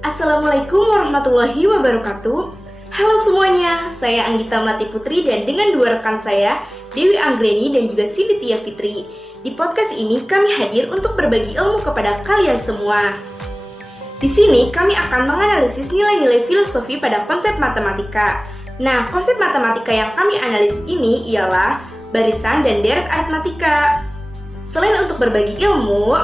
Assalamualaikum warahmatullahi wabarakatuh. Halo semuanya, saya Anggita Melati Putri dan dengan dua rekan saya, Dewi Anggreni dan juga Sinditia Fitri. Di podcast ini kami hadir untuk berbagi ilmu kepada kalian semua. Di sini kami akan menganalisis nilai-nilai filosofi pada konsep matematika. Nah, konsep matematika yang kami analisis ini ialah barisan dan deret aritmatika. Selain untuk berbagi ilmu,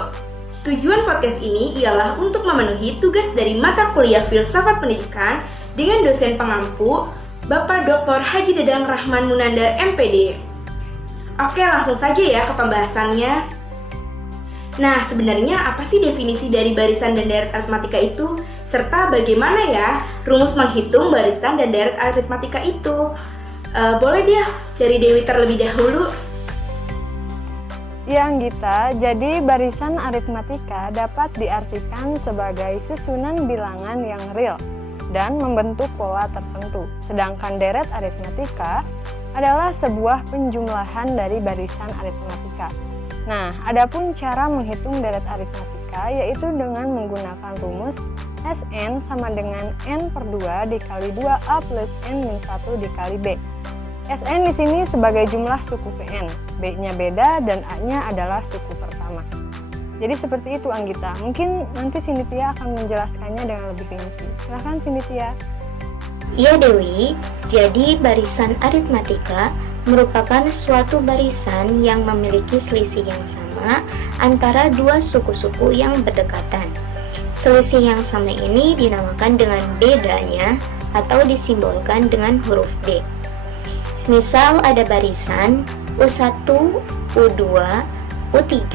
tujuan podcast ini ialah untuk memenuhi tugas dari mata kuliah Filsafat Pendidikan dengan dosen pengampu, Bapak Dr. Haji Dadang Rahman Munandar, MPD. Oke, langsung saja ya ke pembahasannya. Nah, sebenarnya apa sih definisi dari barisan dan deret aritmatika itu? Serta bagaimana ya rumus menghitung barisan dan deret aritmatika itu? Boleh deh dari Dewi terlebih dahulu. Ya Anggita, jadi barisan aritmatika dapat diartikan sebagai susunan bilangan yang real dan membentuk pola tertentu. Sedangkan deret aritmatika adalah sebuah penjumlahan dari barisan aritmatika. Nah, adapun cara menghitung deret aritmatika yaitu dengan menggunakan rumus Sn sama dengan n per 2 dikali 2a plus n min 1 dikali b. Sn di sini sebagai jumlah suku Pn, B-nya beda dan A-nya adalah suku pertama. Jadi seperti itu Anggita. Mungkin nanti Sinditia akan menjelaskannya dengan lebih rinci. Silakan Sinditia. Iya Dewi, jadi barisan aritmatika merupakan suatu barisan yang memiliki selisih yang sama antara dua suku-suku yang berdekatan. Selisih yang sama ini dinamakan dengan bedanya atau disimbolkan dengan huruf D. Misal ada barisan U1, U2, U3,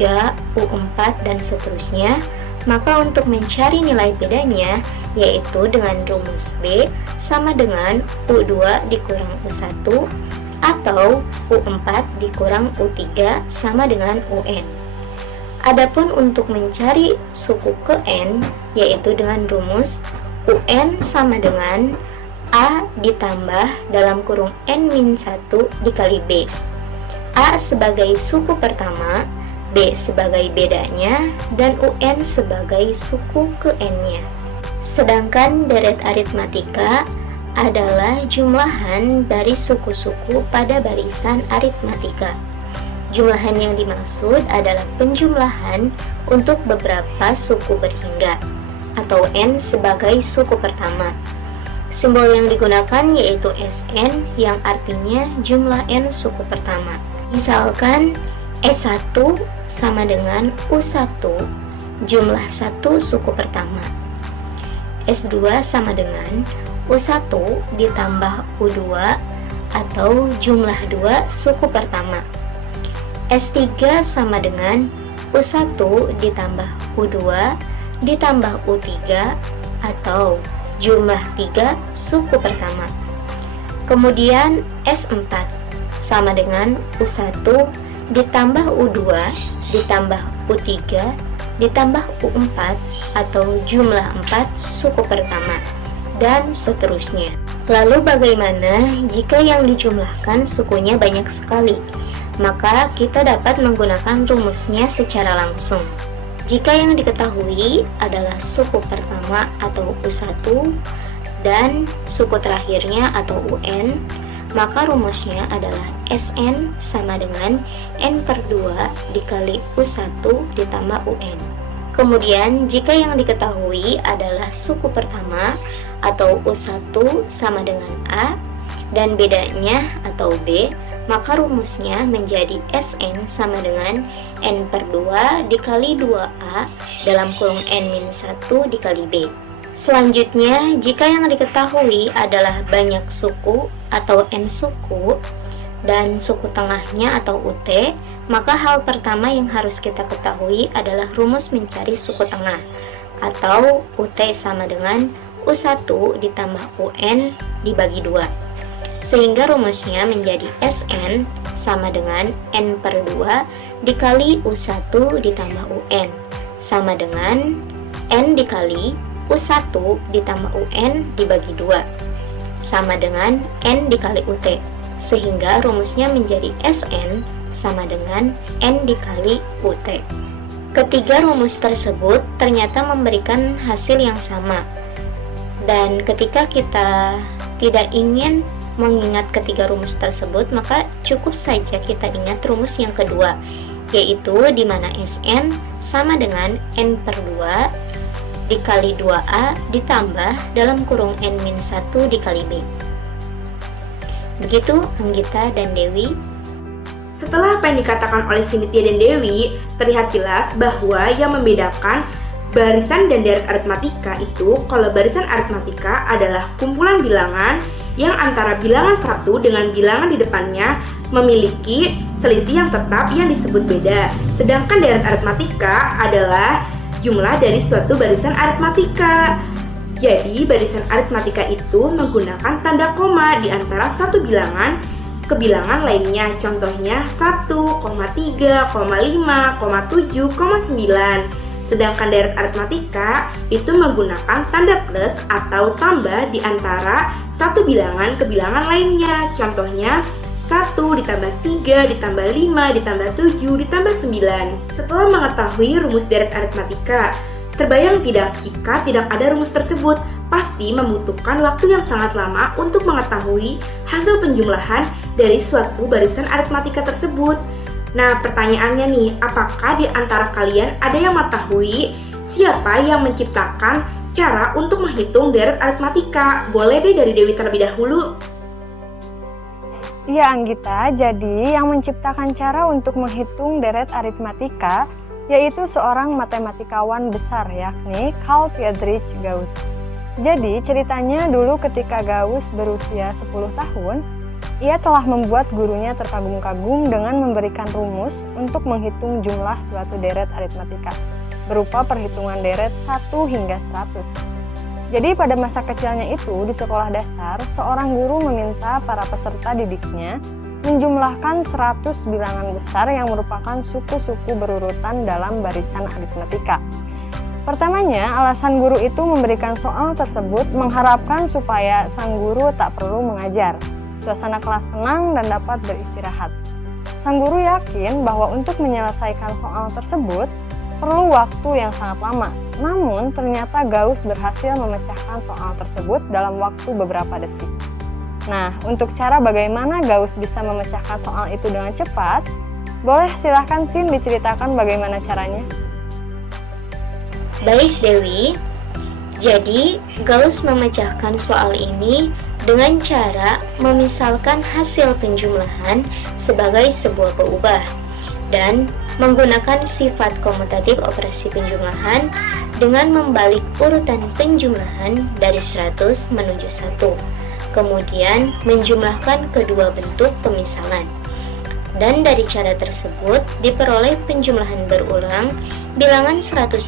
U4, dan seterusnya, maka untuk mencari nilai bedanya, yaitu dengan rumus B sama dengan U2 dikurang U1, atau U4 dikurang U3 sama dengan UN. Adapun untuk mencari suku ke N, yaitu dengan rumus UN sama dengan A ditambah dalam kurung N-1 dikali B. A sebagai suku pertama, B sebagai bedanya, dan UN sebagai suku ke N-nya. Sedangkan deret aritmatika adalah jumlahan dari suku-suku pada barisan aritmatika. Jumlahan yang dimaksud adalah penjumlahan untuk beberapa suku berhingga, atau N sebagai suku pertama. Simbol yang digunakan yaitu Sn yang artinya jumlah N suku pertama. Misalkan S1 sama dengan U1 jumlah 1 suku pertama. S2 sama dengan U1 ditambah U2 atau jumlah 2 suku pertama. S3 sama dengan U1 ditambah U2 ditambah U3 atau jumlah 3 suku pertama. Kemudian S4 sama dengan U1 ditambah U2 ditambah U3 ditambah U4 atau jumlah 4 suku pertama, dan seterusnya. Lalu bagaimana jika yang dijumlahkan sukunya banyak sekali? Maka kita dapat menggunakan rumusnya secara langsung. Jika yang diketahui adalah suku pertama atau U1 dan suku terakhirnya atau UN, maka rumusnya adalah Sn sama dengan N/2 dikali U1 ditambah UN. Kemudian jika yang diketahui adalah suku pertama atau U1 sama dengan A dan bedanya atau B, maka rumusnya menjadi Sn sama dengan N/2 dikali 2A dalam kurung N-1 dikali B. Selanjutnya, jika yang diketahui adalah banyak suku atau N suku dan suku tengahnya atau UT, maka hal pertama yang harus kita ketahui adalah rumus mencari suku tengah atau UT sama dengan U1 ditambah UN dibagi 2. Sehingga rumusnya menjadi Sn sama dengan N/2 dikali U1 ditambah UN sama dengan N dikali U1 ditambah UN dibagi 2 sama dengan N dikali UT. Sehingga rumusnya menjadi Sn sama dengan N dikali UT. Ketiga rumus tersebut ternyata memberikan hasil yang sama. Dan ketika kita tidak ingin mengingat ketiga rumus tersebut, maka cukup saja kita ingat rumus yang kedua, yaitu di mana Sn sama dengan N/2 dikali 2A ditambah dalam kurung N-1 dikali B. Begitu Anggita dan Dewi. Setelah apa yang dikatakan oleh Cynthia dan Dewi, terlihat jelas bahwa yang membedakan barisan dan deret aritmatika itu kalau barisan aritmatika adalah kumpulan bilangan yang antara bilangan satu dengan bilangan di depannya memiliki selisih yang tetap yang disebut beda. Sedangkan deret aritmatika adalah jumlah dari suatu barisan aritmatika. Jadi barisan aritmatika itu menggunakan tanda koma di antara satu bilangan ke bilangan lainnya. Contohnya 1, 3, 5, 7, 9. Sedangkan deret aritmatika itu menggunakan tanda plus atau tambah di antara satu bilangan ke bilangan lainnya. Contohnya 1 ditambah 3 ditambah 5 ditambah 7 ditambah 9. Setelah mengetahui rumus deret aritmatika, terbayang tidak jika tidak ada rumus tersebut? Pasti membutuhkan waktu yang sangat lama untuk mengetahui hasil penjumlahan dari suatu barisan aritmatika tersebut. Nah, pertanyaannya nih, apakah di antara kalian ada yang mengetahui siapa yang menciptakan cara untuk menghitung deret aritmatika? Boleh deh dari Dewi terlebih dahulu. Iya Anggita, jadi yang menciptakan cara untuk menghitung deret aritmatika yaitu seorang matematikawan besar, yakni Carl Friedrich Gauss. Jadi ceritanya dulu ketika Gauss berusia 10 tahun, ia telah membuat gurunya terkagum-kagum dengan memberikan rumus untuk menghitung jumlah suatu deret aritmatika, berupa perhitungan deret 1 hingga 100. Jadi pada masa kecilnya itu di sekolah dasar, seorang guru meminta para peserta didiknya menjumlahkan 100 bilangan besar yang merupakan suku-suku berurutan dalam barisan aritmatika. Pertamanya, alasan guru itu memberikan soal tersebut mengharapkan supaya sang guru tak perlu mengajar. Suasana kelas tenang dan dapat beristirahat. Sang guru yakin bahwa untuk menyelesaikan soal tersebut perlu waktu yang sangat lama. Namun, ternyata Gauss berhasil memecahkan soal tersebut dalam waktu beberapa detik. Nah, untuk cara bagaimana Gauss bisa memecahkan soal itu dengan cepat, boleh silahkan Sin diceritakan bagaimana caranya. Baik Dewi, jadi Gauss memecahkan soal ini dengan cara memisalkan hasil penjumlahan sebagai sebuah peubah dan menggunakan sifat komutatif operasi penjumlahan dengan membalik urutan penjumlahan dari 100 menuju 1, kemudian menjumlahkan kedua bentuk pemisalan. Dan dari cara tersebut diperoleh penjumlahan berulang bilangan 101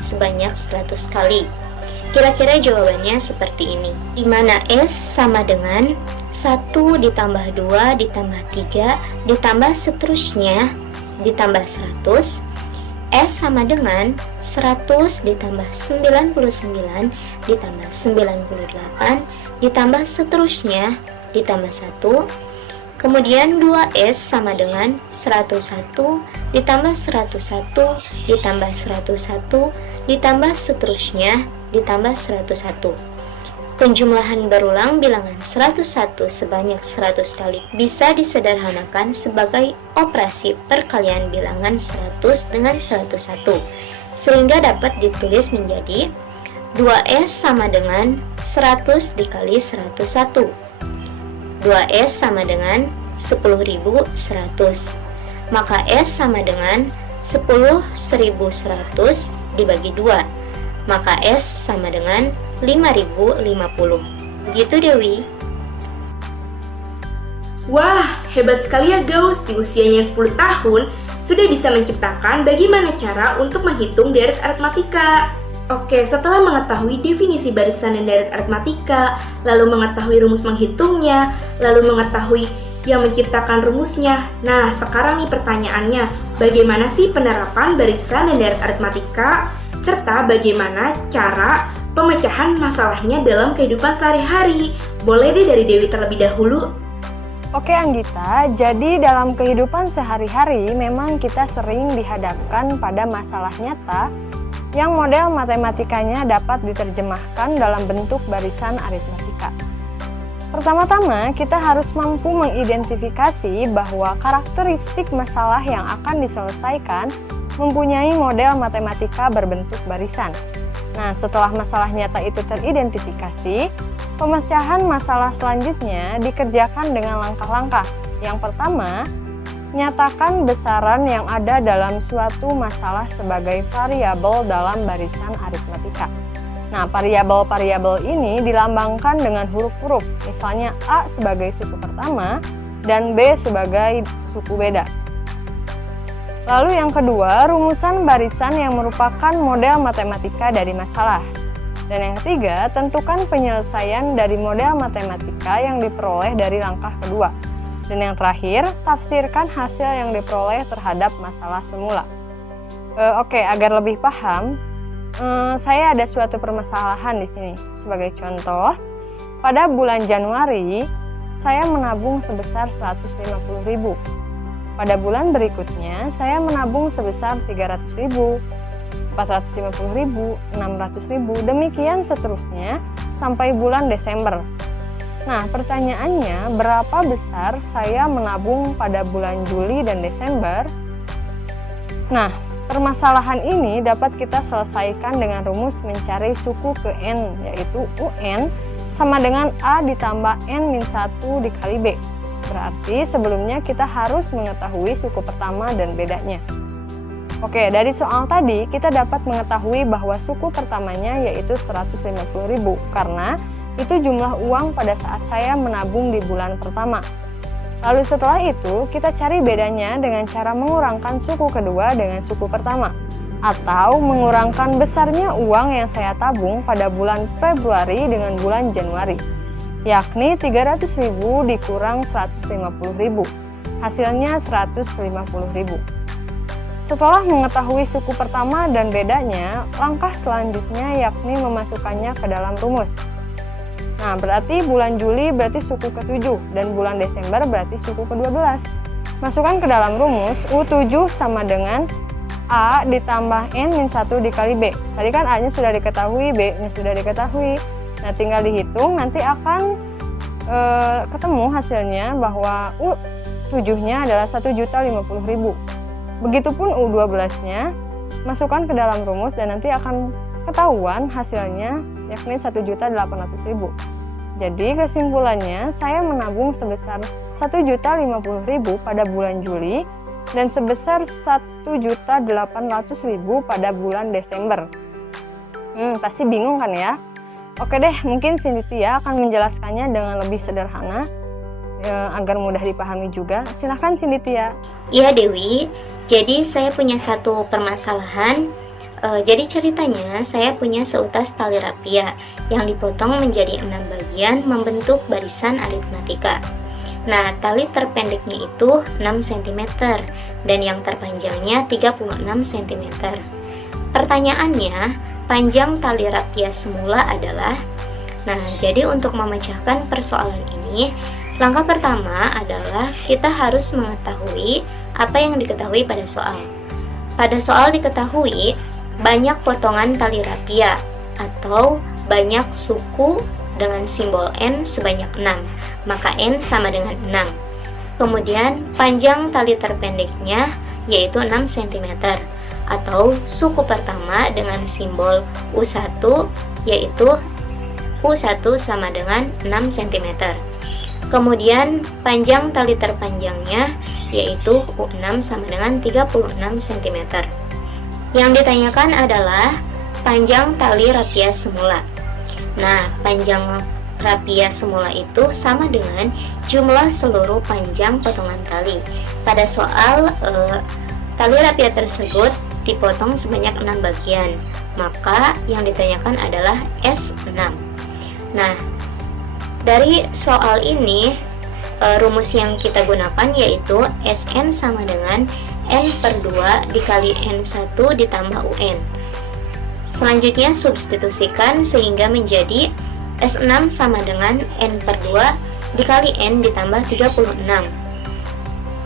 sebanyak 100 kali. Kira-kira jawabannya seperti ini, di mana S sama dengan 1 ditambah 2 ditambah 3 ditambah seterusnya ditambah 100. S sama dengan 100 ditambah 99 ditambah 98 ditambah seterusnya ditambah 1. Kemudian 2S sama dengan 101 ditambah 101 ditambah 101 ditambah seterusnya ditambah 101. Penjumlahan berulang bilangan 101 sebanyak 100 kali bisa disederhanakan sebagai operasi perkalian bilangan 100 dengan 101, sehingga dapat ditulis menjadi 2S sama dengan 100 dikali 101. 2S sama dengan 10.100. Maka S sama dengan 10.100 dibagi 2. Maka S sama dengan 5.050. Begitu Dewi. Wah, hebat sekali ya Gauss, di usianya yang 10 tahun sudah bisa menciptakan bagaimana cara untuk menghitung deret aritmatika. Oke, setelah mengetahui definisi barisan dan deret aritmatika, lalu mengetahui rumus menghitungnya, lalu mengetahui yang menciptakan rumusnya. Nah, sekarang nih pertanyaannya, bagaimana sih penerapan barisan dan deret aritmatika? Serta bagaimana cara pemecahan masalahnya dalam kehidupan sehari-hari? Boleh deh dari Dewi terlebih dahulu. Oke Anggita, jadi dalam kehidupan sehari-hari memang kita sering dihadapkan pada masalah nyata yang model matematikanya dapat diterjemahkan dalam bentuk barisan aritmatika. Pertama-tama, kita harus mampu mengidentifikasi bahwa karakteristik masalah yang akan diselesaikan mempunyai model matematika berbentuk barisan. Nah, setelah masalah nyata itu teridentifikasi, pemecahan masalah selanjutnya dikerjakan dengan langkah-langkah. Yang pertama, nyatakan besaran yang ada dalam suatu masalah sebagai variabel dalam barisan aritmatika. Nah, variabel-variabel ini dilambangkan dengan huruf-huruf, misalnya A sebagai suku pertama dan B sebagai suku beda. Lalu yang kedua, rumusan barisan yang merupakan model matematika dari masalah. Dan yang ketiga, tentukan penyelesaian dari model matematika yang diperoleh dari langkah kedua. Dan yang terakhir, tafsirkan hasil yang diperoleh terhadap masalah semula. Oke, agar lebih paham, saya ada suatu permasalahan di sini. Sebagai contoh, pada bulan Januari, saya menabung sebesar 150.000. Pada bulan berikutnya, saya menabung sebesar 300.000, 450.000, 600.000, demikian seterusnya sampai bulan Desember. Nah, pertanyaannya, berapa besar saya menabung pada bulan Juli dan Desember? Nah, permasalahan ini dapat kita selesaikan dengan rumus mencari suku ke N, yaitu UN sama dengan A ditambah N-1 dikali B. Berarti sebelumnya kita harus mengetahui suku pertama dan bedanya. Oke, dari soal tadi kita dapat mengetahui bahwa suku pertamanya yaitu 150.000 karena Itu jumlah uang pada saat saya menabung di bulan pertama. Lalu setelah itu, kita cari bedanya dengan cara mengurangkan suku kedua dengan suku pertama, atau mengurangkan besarnya uang yang saya tabung pada bulan Februari dengan bulan Januari, yakni 300.000 dikurang 150.000, hasilnya 150.000. Setelah mengetahui suku pertama dan bedanya, langkah selanjutnya yakni memasukkannya ke dalam rumus. Nah, berarti bulan Juli berarti suku ke-7 dan bulan Desember berarti suku ke-12. Masukkan ke dalam rumus, U7 sama dengan A ditambah N-1 dikali B. Tadi kan A-nya sudah diketahui, B-nya sudah diketahui. Nah, tinggal dihitung, nanti akan ketemu hasilnya bahwa U7-nya adalah 1.050.000. Begitupun U12-nya, masukkan ke dalam rumus dan nanti akan ketahuan hasilnya yakni 1.800.000. Jadi kesimpulannya, saya menabung sebesar 1.050.000 pada bulan Juli dan sebesar 1.800.000 pada bulan Desember. Pasti bingung kan ya? Oke deh, mungkin Cynthia akan menjelaskannya dengan lebih sederhana agar mudah dipahami juga. Silahkan Cynthia. Iya Dewi, jadi saya punya satu permasalahan. Jadi ceritanya saya punya seutas tali rapia yang dipotong menjadi 6 bagian membentuk barisan aritmatika. Nah, tali terpendeknya itu 6 cm dan yang terpanjangnya 36 cm. Pertanyaannya, panjang tali rapia semula adalah? Nah, jadi untuk memecahkan persoalan ini, langkah pertama adalah kita harus mengetahui apa yang diketahui pada soal. Pada soal diketahui banyak potongan tali rapia atau banyak suku dengan simbol N sebanyak 6, maka N sama dengan 6. Kemudian panjang tali terpendeknya yaitu 6 cm atau suku pertama dengan simbol U1 yaitu U1 sama dengan 6 cm. Kemudian panjang tali terpanjangnya yaitu U6 sama dengan 36 cm. Yang ditanyakan adalah panjang tali rapia semula. Nah, panjang rapia semula itu sama dengan jumlah seluruh panjang potongan tali. Pada soal tali rapia tersebut dipotong sebanyak 6 bagian, maka yang ditanyakan adalah S6. Nah, dari soal ini rumus yang kita gunakan yaitu Sn sama dengan N/2 dikali N1 ditambah UN. Selanjutnya substitusikan sehingga menjadi S6 sama dengan N/2 dikali N ditambah 36.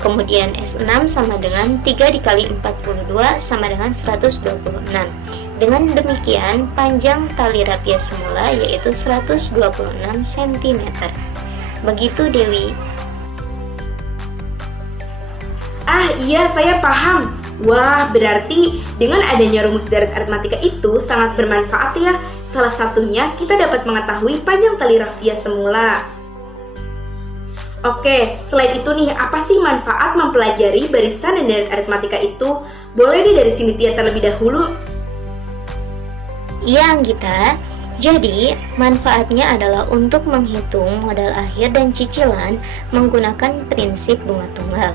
Kemudian S6 sama dengan 3 dikali 42 sama dengan 126. Dengan demikian, panjang tali rapia semula yaitu 126 cm. Begitu Dewi. Iya, saya paham. Wah, berarti dengan adanya rumus deret aritmatika itu sangat bermanfaat ya. Salah satunya kita dapat mengetahui panjang tali rapia semula. Oke, selain itu nih, apa sih manfaat mempelajari barisan dan deret aritmatika itu? Boleh deh dari Cynthia terlebih dahulu. Iya Anggita, jadi manfaatnya adalah untuk menghitung modal akhir dan cicilan menggunakan prinsip bunga tunggal.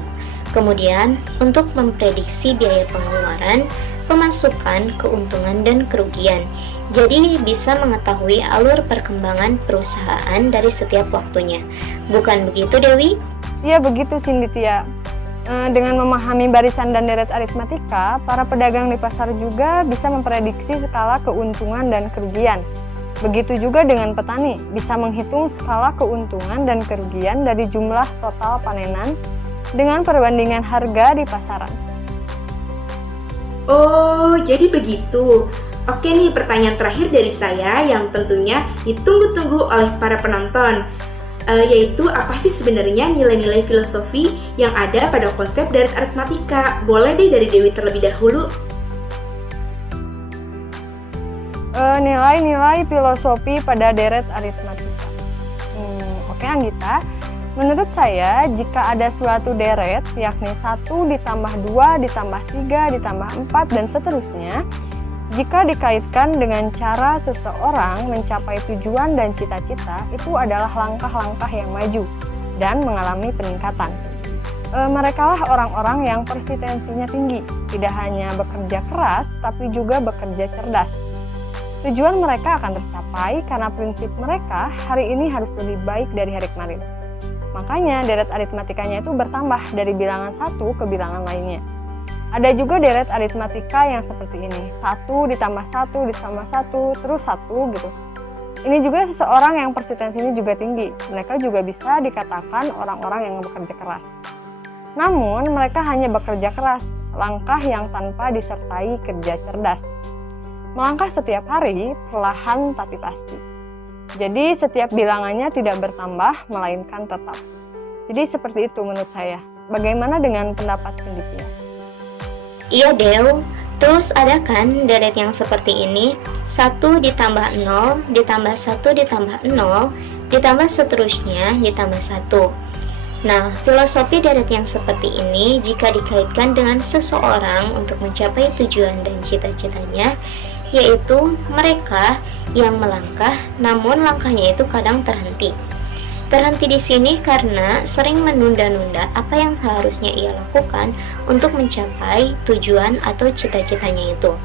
Kemudian untuk memprediksi biaya pengeluaran, pemasukan, keuntungan, dan kerugian. Jadi bisa mengetahui alur perkembangan perusahaan dari setiap waktunya. Bukan begitu Dewi? Iya begitu Cynthia. Dengan memahami barisan dan deret aritmatika, para pedagang di pasar juga bisa memprediksi skala keuntungan dan kerugian. Begitu juga dengan petani, bisa menghitung skala keuntungan dan kerugian dari jumlah total panenan dengan perbandingan harga di pasaran. Oh, jadi begitu. Oke nih, pertanyaan terakhir dari saya yang tentunya ditunggu-tunggu oleh para penonton, yaitu apa sih sebenarnya nilai-nilai filosofi yang ada pada konsep deret aritmatika? Boleh deh dari Dewi terlebih dahulu. Nilai-nilai filosofi pada deret aritmatika. Oke Anggita. Menurut saya, jika ada suatu deret, yakni 1 ditambah 2 ditambah 3 ditambah 4 dan seterusnya, Jika dikaitkan dengan cara seseorang mencapai tujuan dan cita-cita, itu adalah langkah-langkah yang maju dan mengalami peningkatan. Merekalah orang-orang yang persistensinya tinggi, tidak hanya bekerja keras, tapi juga bekerja cerdas. Tujuan mereka akan tercapai karena prinsip mereka hari ini harus lebih baik dari hari kemarin. Makanya deret aritmatikanya itu bertambah dari bilangan satu ke bilangan lainnya. Ada juga deret aritmatika yang seperti ini, 1 ditambah 1 ditambah 1, terus 1 gitu. Ini juga seseorang yang persistensinya juga tinggi. Mereka juga bisa dikatakan orang-orang yang bekerja keras. Namun, mereka hanya bekerja keras, langkah yang tanpa disertai kerja cerdas. Melangkah setiap hari, perlahan tapi pasti. Jadi, setiap bilangannya tidak bertambah, melainkan tetap. Jadi, seperti itu menurut saya. Bagaimana dengan pendapat Cynthia? Iya Dew, terus ada kan deret yang seperti ini, 1 ditambah 0, ditambah 1 ditambah 0, ditambah seterusnya, ditambah 1. Nah, filosofi deret yang seperti ini jika dikaitkan dengan seseorang untuk mencapai tujuan dan cita-citanya, yaitu mereka yang melangkah, namun langkahnya itu kadang terhenti. Terhenti di sini karena sering menunda-nunda apa yang seharusnya ia lakukan untuk mencapai tujuan atau cita-citanya itu.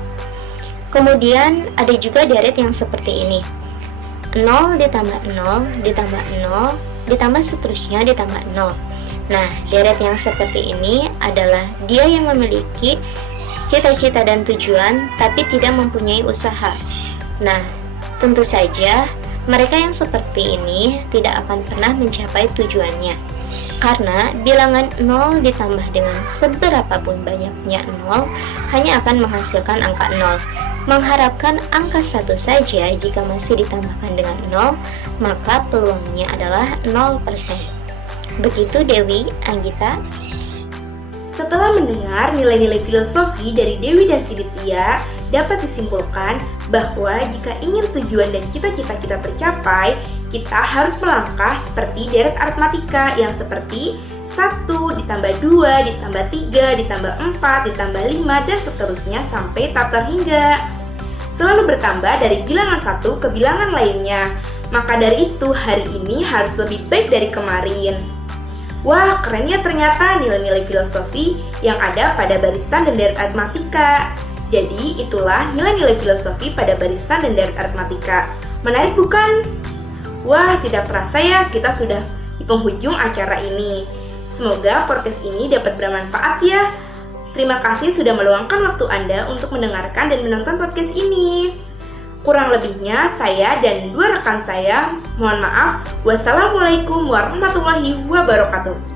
Kemudian ada juga deret yang seperti ini, 0 ditambah 0 ditambah 0 ditambah seterusnya ditambah 0. Nah, deret yang seperti ini adalah dia yang memiliki cita-cita dan tujuan tapi tidak mempunyai usaha. Nah, tentu saja mereka yang seperti ini tidak akan pernah mencapai tujuannya. Karena bilangan 0 ditambah dengan seberapapun banyaknya 0 hanya akan menghasilkan angka 0. Mengharapkan angka 1 saja jika masih ditambahkan dengan 0, maka peluangnya adalah 0%. Begitu Dewi, Anggita. Setelah mendengar nilai-nilai filosofi dari Dewi dan Cynthia, dapat disimpulkan bahwa jika ingin tujuan dan cita-cita kita tercapai, kita harus melangkah seperti deret aritmatika yang seperti 1 ditambah 2 ditambah 3 ditambah 4 ditambah 5 dan seterusnya sampai tak terhingga. Selalu bertambah dari bilangan satu ke bilangan lainnya. Maka dari itu hari ini harus lebih baik dari kemarin. Wah, keren ya ternyata nilai-nilai filosofi yang ada pada barisan dan deret aritmatika. Jadi itulah nilai-nilai filosofi pada barisan dan deret aritmatika. Menarik bukan? Wah, tidak terasa ya kita sudah di penghujung acara ini. Semoga podcast ini dapat bermanfaat ya. Terima kasih sudah meluangkan waktu Anda untuk mendengarkan dan menonton podcast ini. Kurang lebihnya saya dan dua rekan saya mohon maaf. Wassalamualaikum warahmatullahi wabarakatuh.